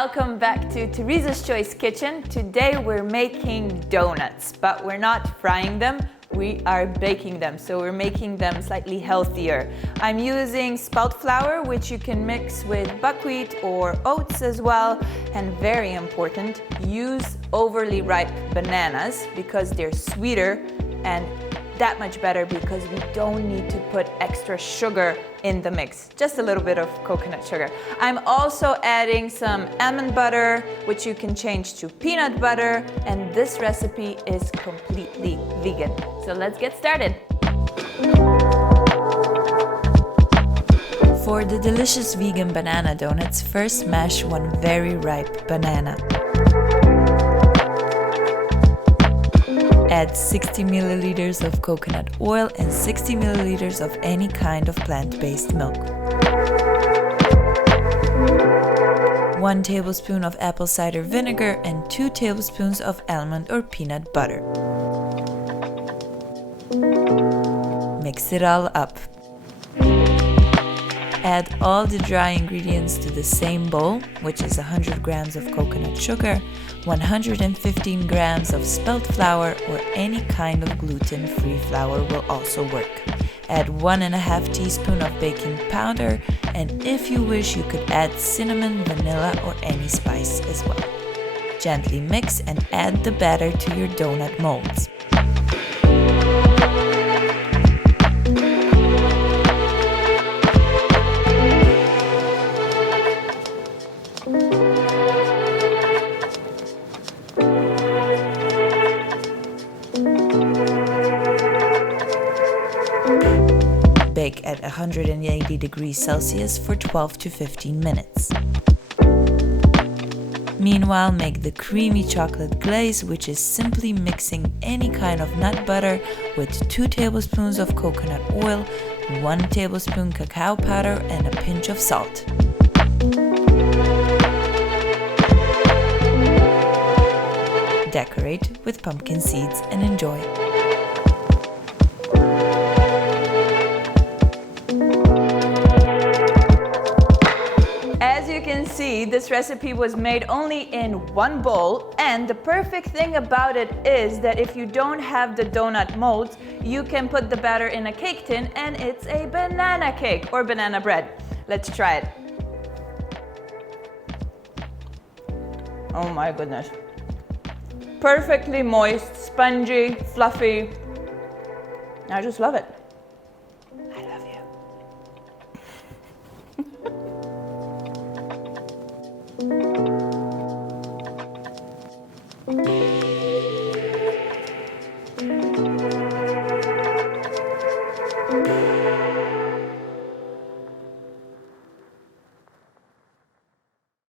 welcome back to Tereza's Choice Kitchen. Today we're making donuts, but we're not frying them, we are baking them. So we're making them slightly healthier. I'm using spelt flour, which you can mix with buckwheat or oats as well. And very important, use overly ripe bananas because they're sweeter and that much better because we don't need to put extra sugar in the mix, just a little bit of coconut sugar. I'm also adding some almond butter, which you can change to peanut butter, and this recipe is completely vegan. So let's get started. For the delicious vegan banana donuts, first mash one very ripe banana. Add 60 milliliters of coconut oil and 60 milliliters of any kind of plant-based milk. 1 tablespoon of apple cider vinegar and 2 tablespoons of almond or peanut butter. Mix it all up. Add all the dry ingredients to the same bowl, which is 100 grams of coconut sugar, 115 grams of spelt flour or any kind of gluten-free flour will also work. Add 1.5 teaspoons of baking powder, and if you wish you could add cinnamon, vanilla or any spice as well. Gently mix and add the batter to your donut molds. Bake at 180 degrees Celsius for 12 to 15 minutes. Meanwhile, make the creamy chocolate glaze, which is simply mixing any kind of nut butter with 2 tablespoons of coconut oil, 1 tablespoon cacao powder, and a pinch of salt. Decorate with pumpkin seeds and enjoy. As you can see, this recipe was made only in one bowl, and the perfect thing about it is that if you don't have the donut molds, you can put the batter in a cake tin and it's a banana cake or banana bread. Let's try it. Oh my goodness. Perfectly moist, spongy, fluffy. I just love it. I love you.